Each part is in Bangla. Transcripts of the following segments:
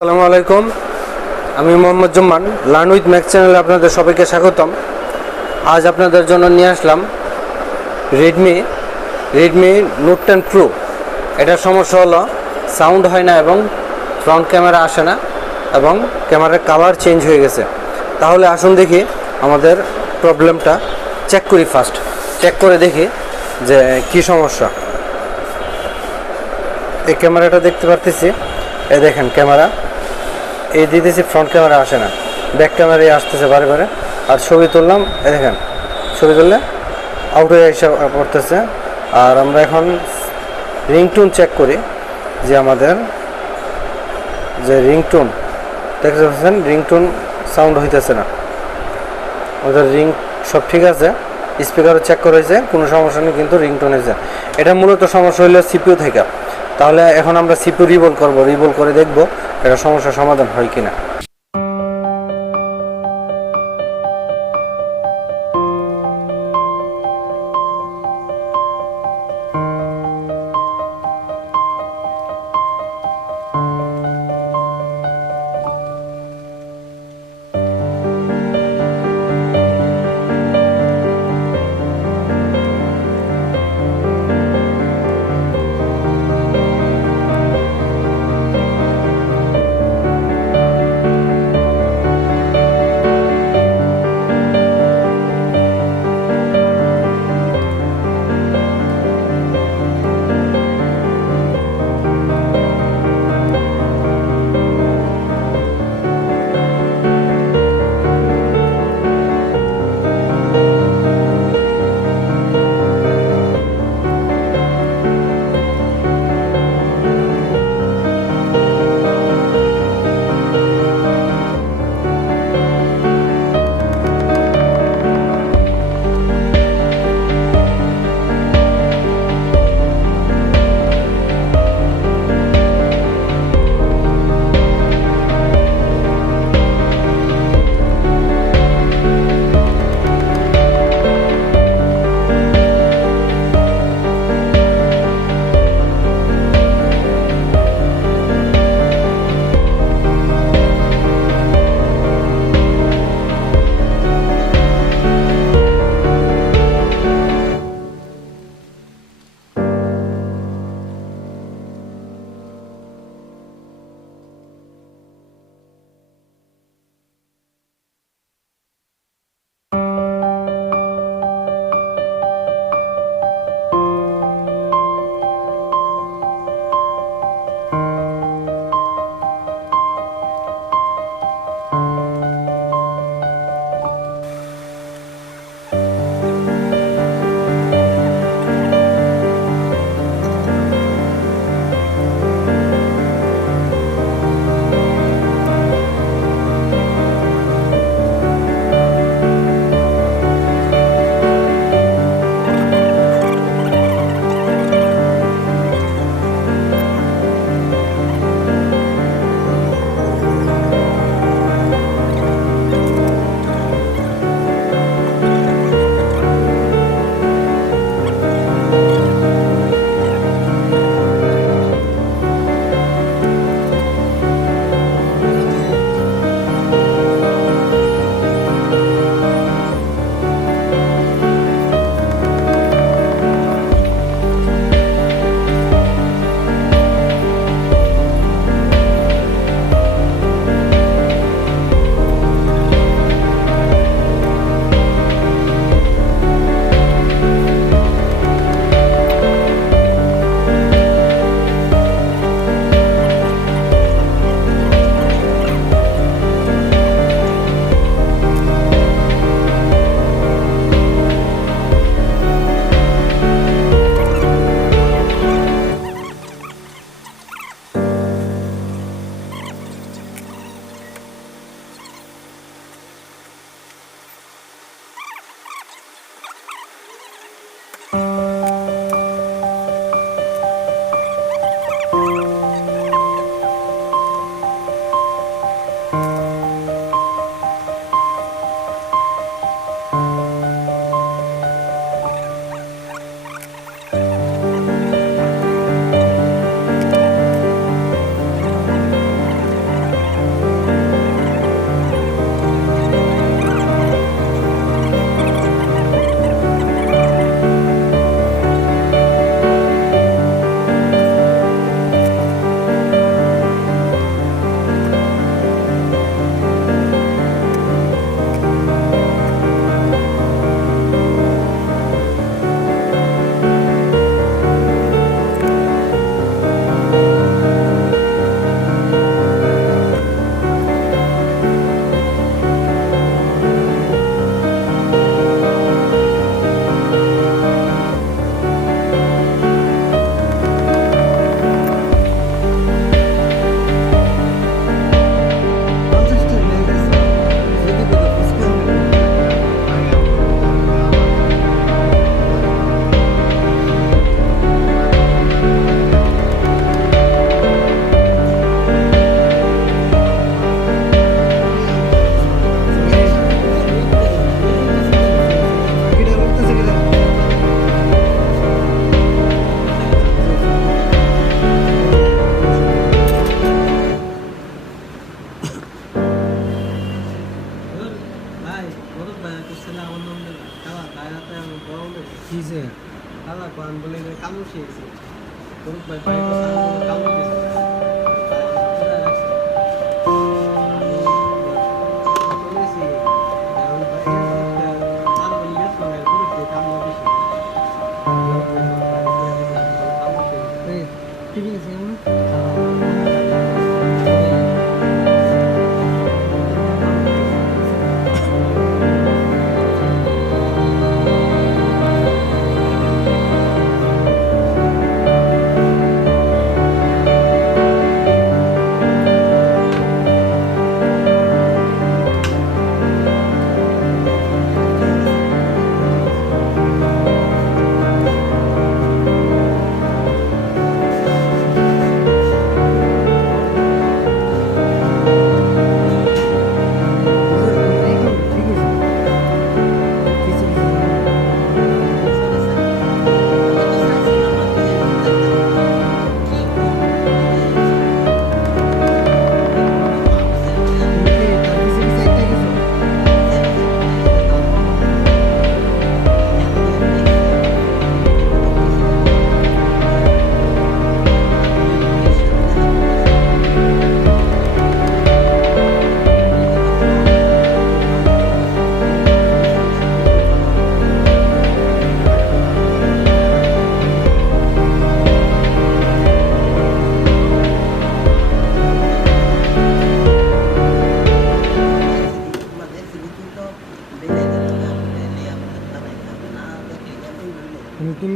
আসসালামু আলাইকুম। আমি Mohammad Jumman. Learn with Mac চ্যানেলে আপনাদের সবাইকে স্বাগতম। আজ আপনাদের জন্য নিয়ে আসলাম রেডমি নোট 10 প্রো। এটার সমস্যা হলো সাউন্ড হয় না এবং ফ্রন্ট ক্যামেরা আসে না এবং ক্যামেরার কালার চেঞ্জ হয়ে গেছে। তাহলে আসুন দেখি আমাদের প্রবলেমটা চেক করি। ফার্স্ট চেক করে দেখি যে কি সমস্যা। এই ক্যামেরাটা দেখতে পারতেছি, এই দেখেন ক্যামেরা এই দিতেছি, ফ্রন্ট ক্যামেরা আসে না, ব্যাক ক্যামেরায় আসতেছে বারে বারে। আর ছবি তুললাম, এই দেখেন ছবি তুললে আউট হয়ে এসে পড়তেছে। আর আমরা এখন রিংটোন চেক করি যে আমাদের যে রিংটোন দেখতে পাচ্ছেন, রিংটোন সাউন্ড হইতেছে না। ওদের রিং সব ঠিক আছে, স্পিকারও চেক করা হয়েছে, কোনো সমস্যা নেই, কিন্তু রিংটোন হয়েছে। এটা মূলত সমস্যা হইলো সিপিইউ থেকে। তাহলে এখন আমরা সিপিইউ রিভল করব, রিভল করে দেখব এটা সমস্যার সমাধান হয় কিনা।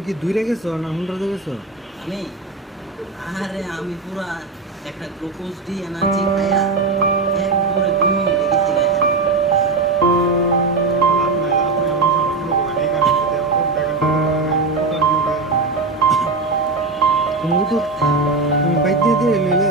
তুমি কি দূরে গেছো না হুন্ডাতে গেছো? আমি আরে আমি পুরা একটা গ্লুকোজ ডি এনার্জি খায়া একবারে 2 মিনিটে গেছি গায়ে। তুমি উঠো, তুমি বাইক দিয়ে দিয়ে লইলে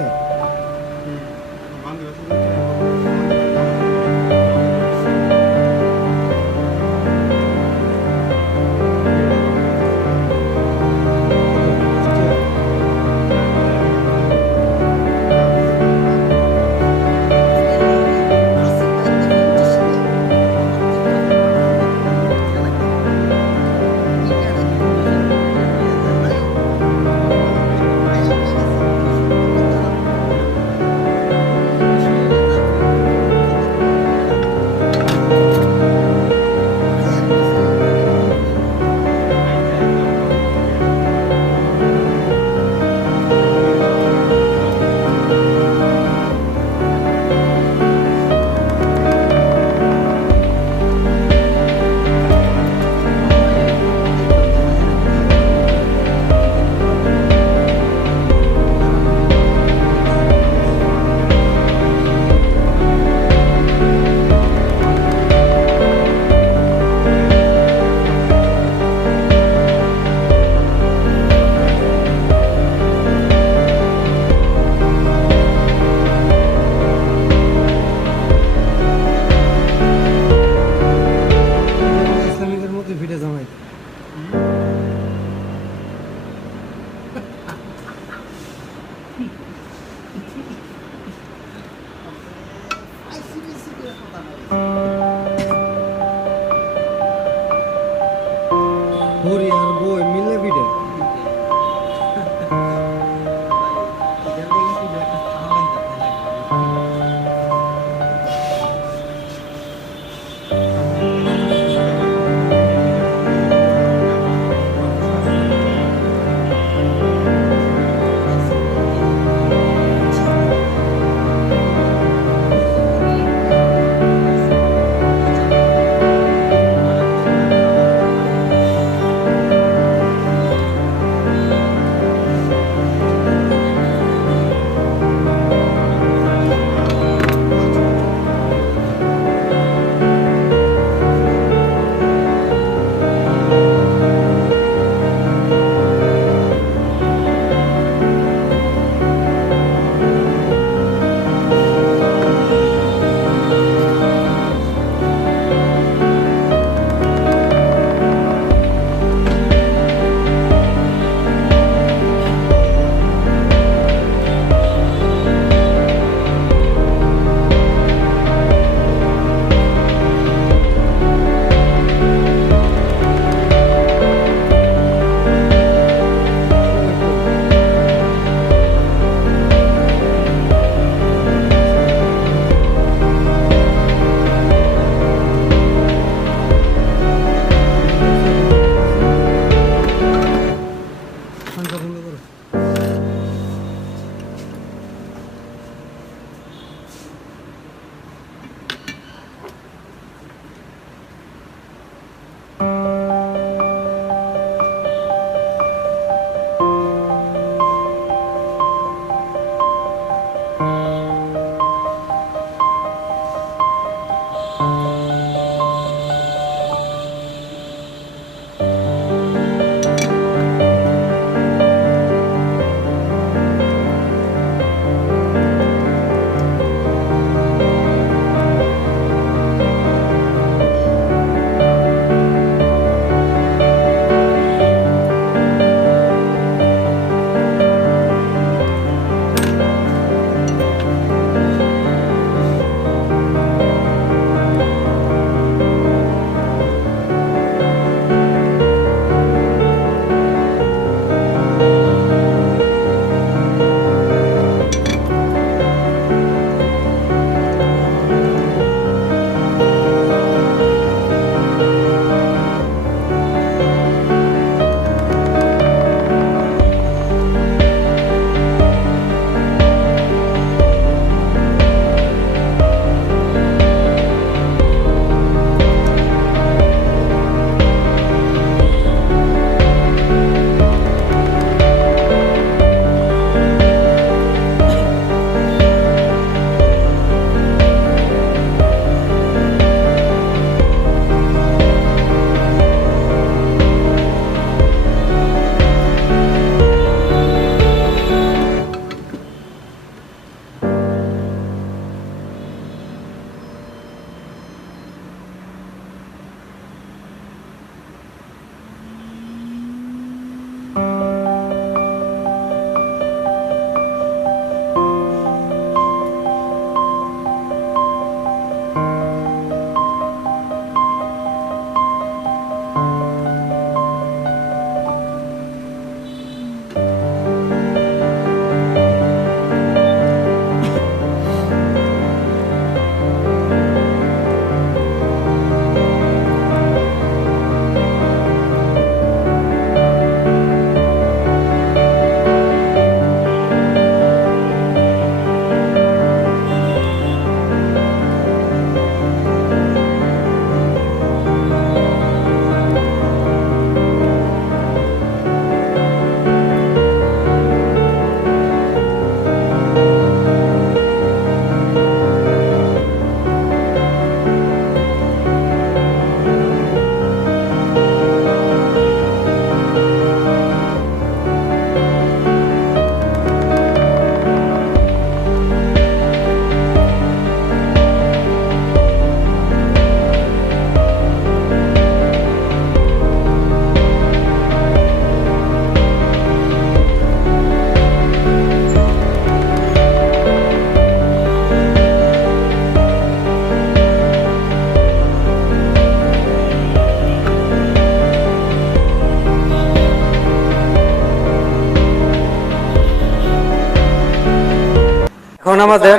এখন আমাদের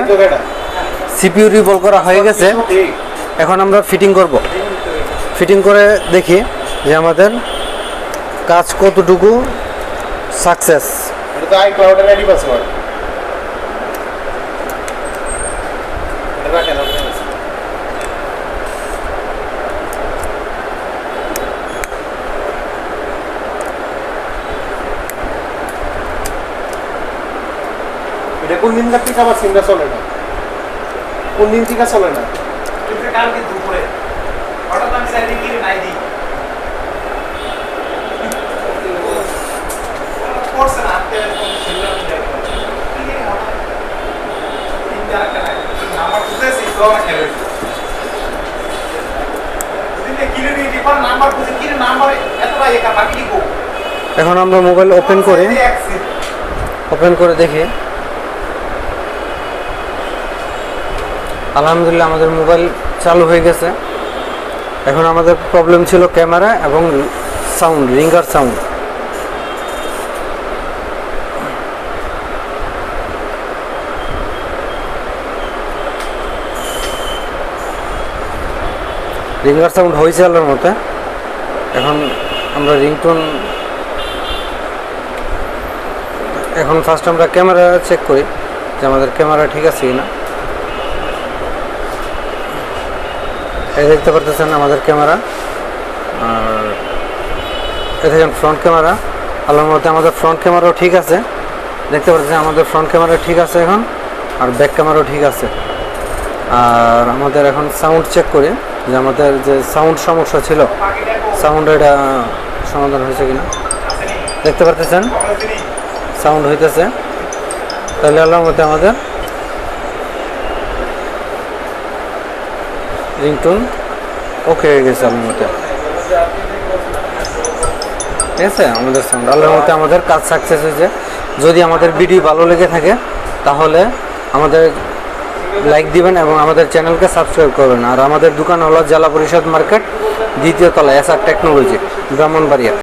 সিপিইউ রিভল করা হয়ে গেছে। এখন আমরা ফিটিং করব। ফিটিং করে দেখি যে আমাদের কাজ কতটুকু সাকসেস। এটা তো আইক্লাউডের আইডি পাসওয়ার্ড। এটা রাখেন আপনি। এটা কোন দিন থেকে আমার সিমটা চলে না? কোন দিন থেকে চলে না? কিন্তু কালকে দুপুরে হঠাৎ আমি চাইলে কি নাই দিই করছে না আজকে সিমটা নাম্বার খুঁজেছি তো না খেলে দিনে কিনে নিয়ে দিবার নাম্বার খুঁজে কিনে নাম্বার এতটা একা বাকি কি গো। এখন আমরা মোবাইল ওপেন করে দেখি। আলহামদুলিল্লাহ আমাদের মোবাইল চালু হয়ে গেছে। এখন আমাদের প্রবলেম ছিল ক্যামেরা এবং sound, ringer sound. Ringer sound হয়েছে আলোর মতে। এখন আমরা রিংটোন, এখন ফার্স্ট আমরা ক্যামেরা চেক করি যে আমাদের ক্যামেরা ঠিক আছে কিনা। এই দেখতে পারতেছেন আমাদের ক্যামেরা, আর এ দেখেন ফ্রন্ট ক্যামেরা। আল্লাহর মধ্যে আমাদের ফ্রন্ট ক্যামেরাও ঠিক আছে। দেখতে পাচ্ছেন আমাদের ফ্রন্ট ক্যামেরা ঠিক আছে এখন, আর ব্যাক ক্যামেরাও ঠিক আছে। আর আমাদের এখন সাউন্ড চেক করি যে আমাদের যে সাউন্ড সমস্যা ছিল, সাউন্ড এটা সমাধান হয়েছে কিনা। দেখতে পারতেছেন সাউন্ড হইতেছে। তাহলে আল্লাহর মধ্যে আমাদের রিংটোন ওকে হয়ে গেছে আল্লাহর মধ্যে। ঠিক আছে, আমাদের সাউন্ড আল্লাহর মধ্যে আমাদের কাজ সাকসেস হয়েছে। যদি আমাদের ভিডিও ভালো লেগে থাকে তাহলে আমাদের লাইক দিবেন এবং আমাদের চ্যানেলকে সাবস্ক্রাইব করবেন। আর আমাদের দোকান হলো জেলা পরিষদ মার্কেট, দ্বিতীয় তলা, এসআর টেকনোলজি, ব্রাহ্মণবাড়িয়া।